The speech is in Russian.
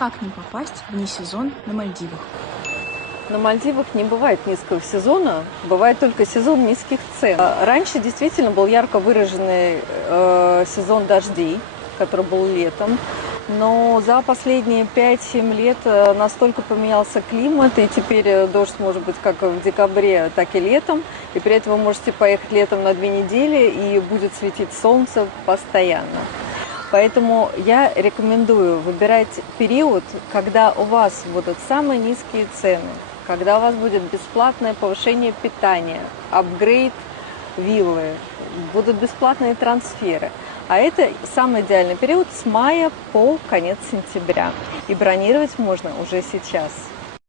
Как не попасть в несезон на Мальдивах? На Мальдивах не бывает низкого сезона, бывает только сезон низких цен. Раньше действительно был ярко выраженный сезон дождей, который был летом, но за последние 5-7 лет настолько поменялся климат, и теперь дождь может быть как в декабре, так и летом, и при этом вы можете поехать летом на 2 недели, и будет светить солнце постоянно. Поэтому я рекомендую выбирать период, когда у вас будут самые низкие цены, когда у вас будет бесплатное повышение питания, апгрейд виллы, будут бесплатные трансферы. А это самый идеальный период с мая по конец сентября. И бронировать можно уже сейчас.